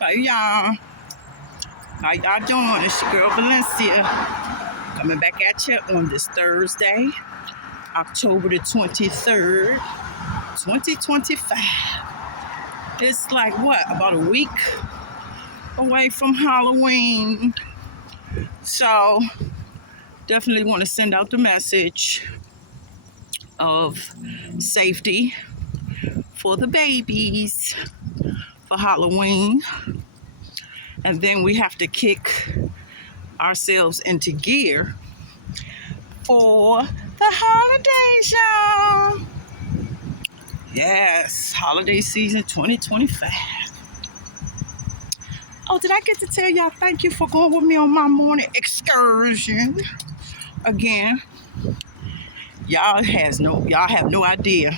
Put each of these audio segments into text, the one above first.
Hey y'all, how y'all doing? It's your girl Valencia coming back at you on this Thursday, October the 23rd, 2025. It's like what, about a week away from Halloween. So definitely want to send out the message of safety for the babies for Halloween. And then we have to kick ourselves into gear for the holidays, y'all. Yes, holiday season 2025. Oh, did I get to tell y'all thank you for going with me on my morning excursion? Again, y'all have no idea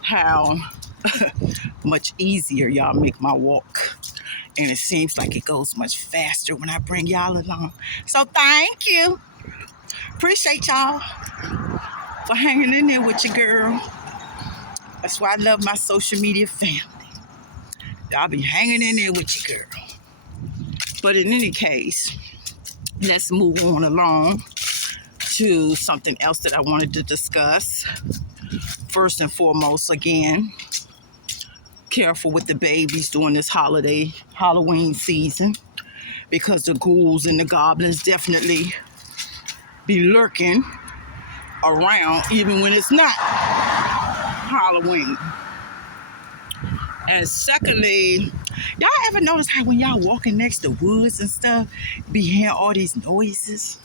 how much easier y'all make my walk. And it seems like it goes much faster when I bring y'all along. So thank you. Appreciate y'all for hanging in there with your girl. That's why I love my social media family. Y'all be hanging in there with your girl. But in any case, let's move on along to something else that I wanted to discuss. First and foremost, again, careful with the babies during this Halloween season, because the ghouls and the goblins definitely be lurking around even when it's not Halloween. And secondly, y'all ever notice how when y'all walking next to woods and stuff, be hearing all these noises?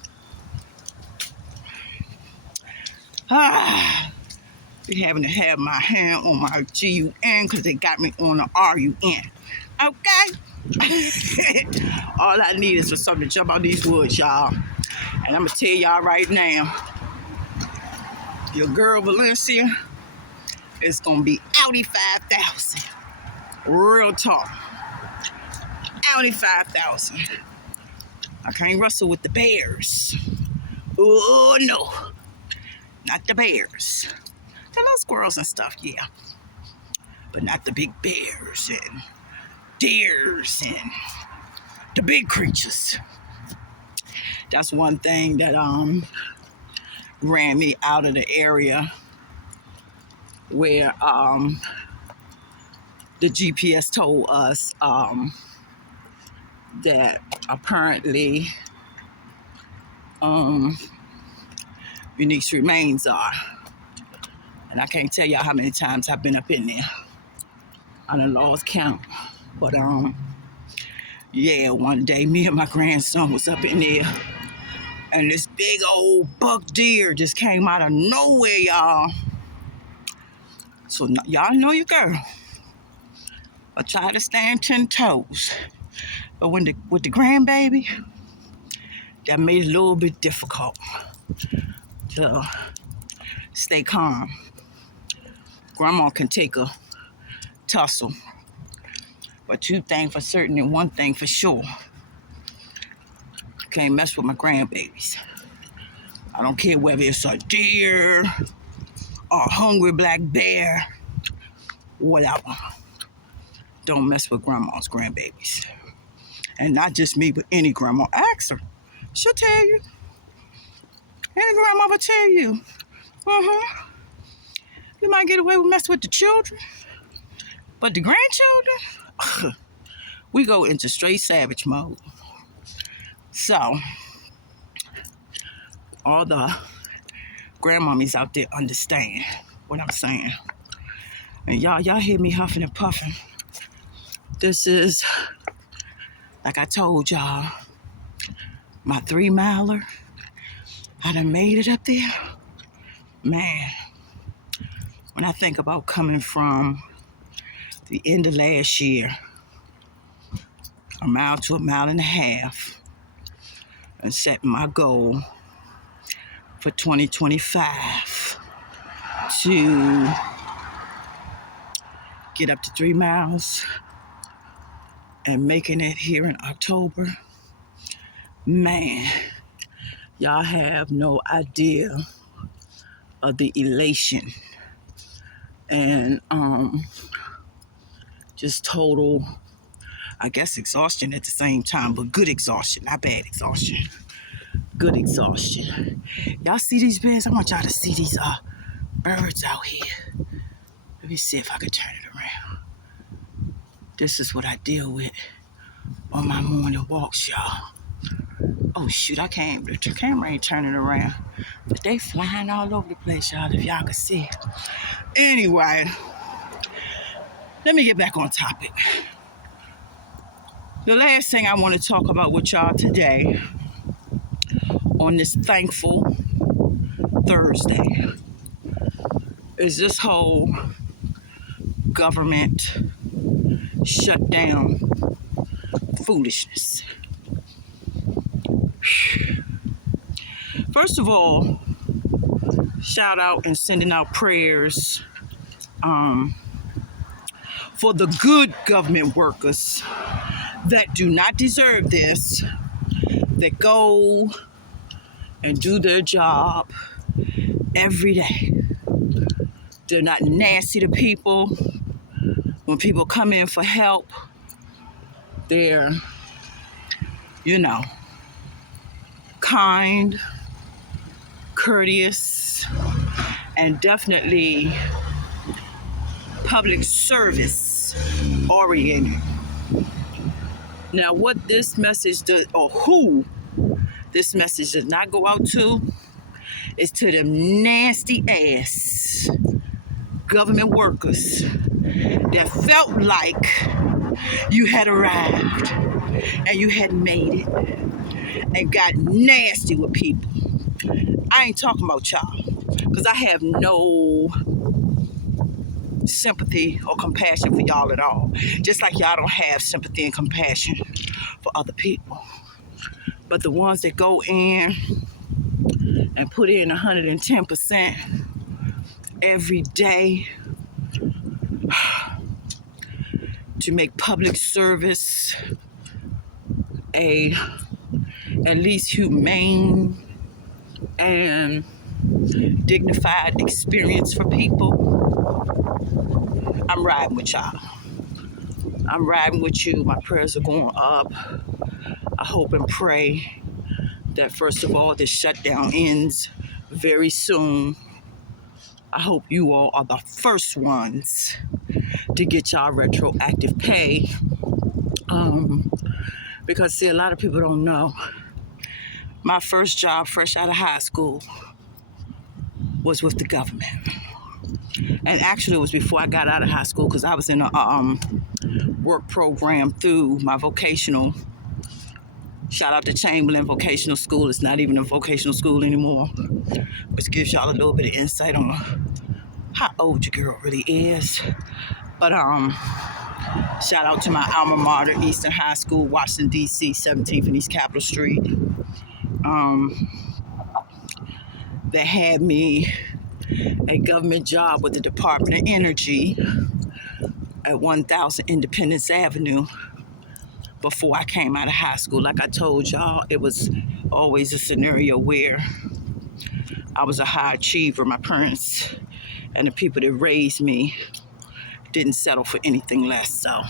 Be having to have my hand on my GUN because they got me on the RUN. Okay? All I need is for something to jump out these woods, y'all. And I'm going to tell y'all right now, your girl Valencia is going to be Audi 5000. Real talk. Audi 5000. I can't wrestle with the bears. Oh, no. Not the bears. The little squirrels and stuff, yeah. But not the big bears and deers and the big creatures. That's one thing that ran me out of the area where the GPS told us that apparently Unique's remains are. And I can't tell y'all how many times I've been up in there. I done lost count. But yeah, one day me and my grandson was up in there, and this big old buck deer just came out of nowhere, y'all. So y'all know your girl. I try to stand 10 toes. But with the grandbaby, that made it a little bit difficult to stay calm. Grandma can take a tussle. But two things for certain and one thing for sure. Can't mess with my grandbabies. I don't care whether it's a deer or a hungry black bear, whatever. Don't mess with grandma's grandbabies. And not just me, but any grandma. Ask her. She'll tell you. Any grandma will tell you. You might get away with messing with the children, but the grandchildren, we go into straight savage mode. So, all the grandmommies out there understand what I'm saying. And y'all hear me huffing and puffing. This is, like I told y'all, my 3-miler. I done made it up there. Man, when I think about coming from the end of last year, a mile to a mile and a half, and setting my goal for 2025 to get up to 3 miles and making it here in October, man, y'all have no idea of the elation and just total I guess exhaustion at the same time, but good exhaustion, not bad exhaustion. Good exhaustion. Y'all see these birds? I want y'all to see these birds out here. Let me see if I can turn it around. This is what I deal with on my morning walks, y'all. Oh shoot, I can't. The camera ain't turning around. But they flying all over the place, y'all, if y'all can see. Anyway, let me get back on topic. The last thing I want to talk about with y'all today on this thankful Thursday is this whole government shutdown foolishness. First of all, shout out and sending out prayers for the good government workers that do not deserve this, that go and do their job every day. They're not nasty to people. When people come in for help, they're, kind, courteous, and definitely public service oriented. Now, what this message does, or who this message does not go out to, is to them nasty ass government workers that felt like you had arrived and you had made it and got nasty with people. I ain't talking about y'all, because I have no sympathy or compassion for y'all at all. Just like y'all don't have sympathy and compassion for other people. But the ones that go in and put in 110% every day to make public service at least humane and dignified experience for people, I'm riding with y'all. I'm riding with you. My prayers are going up. I hope and pray that, first of all, this shutdown ends very soon. I hope you all are the first ones to get y'all retroactive pay. Because, see, a lot of people don't know. My first job fresh out of high school was with the government. And actually, it was before I got out of high school, because I was in a work program through my vocational. Shout out to Chamberlain Vocational School. It's not even a vocational school anymore, which gives y'all a little bit of insight on how old your girl really is. But shout out to my alma mater, Eastern High School, Washington, D.C., 17th and East Capitol Street. They had me a government job with the Department of Energy at 1000 Independence Avenue before I came out of high school. Like I told y'all, it was always a scenario where I was a high achiever. My parents and the people that raised me didn't settle for anything less. So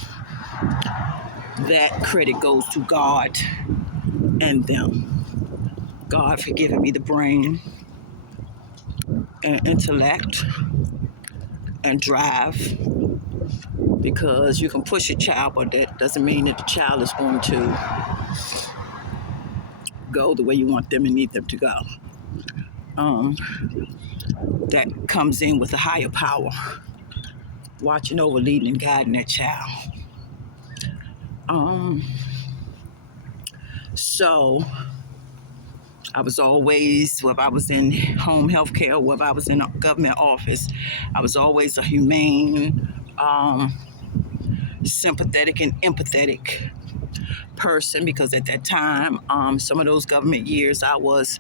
that credit goes to God and them. God for giving me the brain and intellect and drive, because you can push a child, but that doesn't mean that the child is going to go the way you want them and need them to go. That comes in with a higher power, watching over, leading, and guiding that child. So I was always, whether I was in home health care, whether I was in a government office, I was always a humane, sympathetic, and empathetic person, because at that time, some of those government years, I was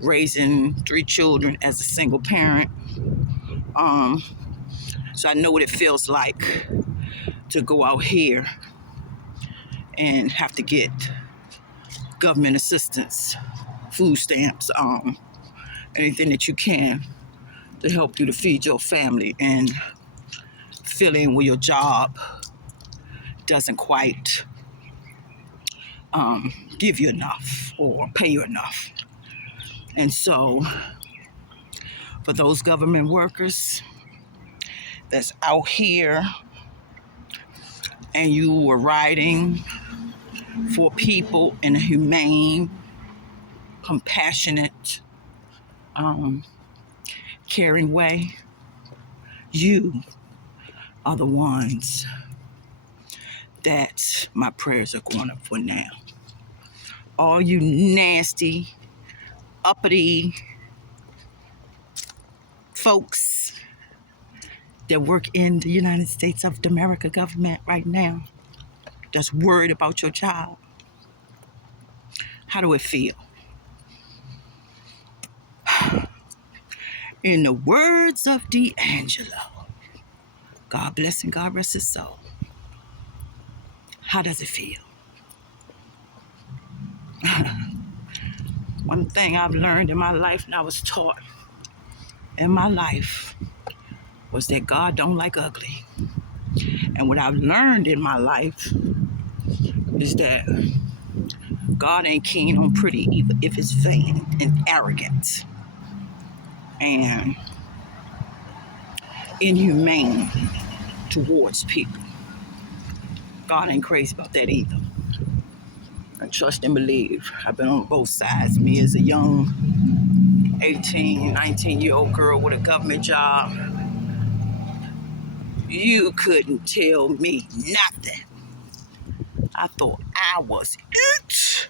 raising 3 children as a single parent. So I know what it feels like to go out here and have to get government assistance, food stamps, anything that you can to help you to feed your family, and fill in where your job doesn't quite give you enough or pay you enough. And so for those government workers that's out here and you were riding for people in a humane, compassionate, caring way, you are the ones that my prayers are going up for now. All you nasty, uppity folks that work in the United States of America government right now that's worried about your child. How do it feel? In the words of D'Angelo, God bless and God rest his soul. How does it feel? One thing I've learned in my life and I was taught in my life was that God don't like ugly. And what I've learned in my life is that God ain't keen on pretty either if it's vain and arrogant and inhumane towards people. God ain't crazy about that either. I trust and believe. I've been on both sides. Me as a young 18, 19-year-old girl with a government job, you couldn't tell me nothing. I thought I was it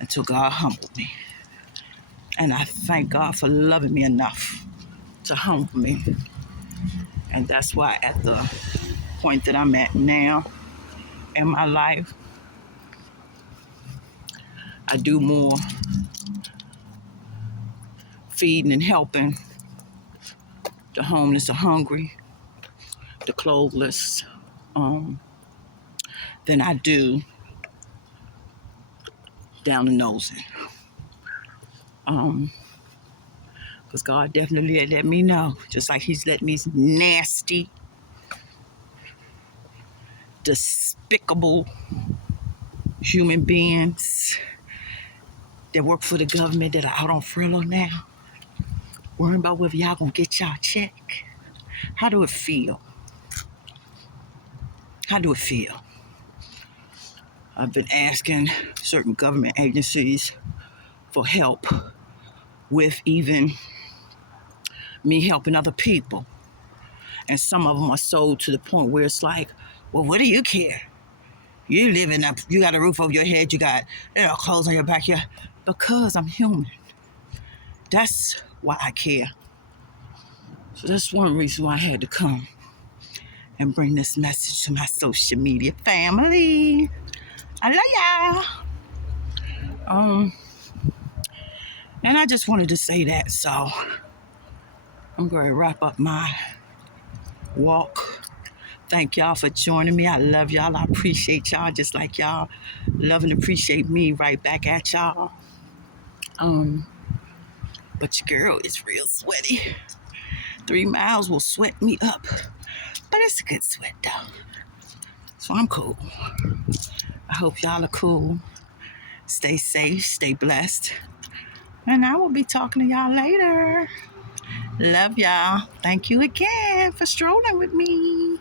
until God humbled me. And I thank God for loving me enough to humble me. And that's why at the point that I'm at now in my life, I do more feeding and helping the homeless, the hungry, the clothless, than I do down the nosing. Because God definitely let me know, just like he's let me nasty, despicable human beings that work for the government that are out on furlough now, worrying about whether y'all gonna get y'all check. How do it feel? How do it feel? I've been asking certain government agencies for help with even me helping other people. And some of them are so to the point where it's like, well, what do you care? You living up, you got a roof over your head, you got clothes on your back. Yeah, because I'm human. That's why I care. So that's one reason why I had to come and bring this message to my social media family. I love y'all. And I just wanted to say that, so I'm going to wrap up my walk. Thank y'all for joining me. I love y'all. I appreciate y'all just like y'all love and appreciate me right back at y'all. But your girl is real sweaty. 3 miles will sweat me up. But it's a good sweat though. So I'm cool. I hope y'all are cool. Stay safe, stay blessed. And I will be talking to y'all later. Love y'all. Thank you again for strolling with me.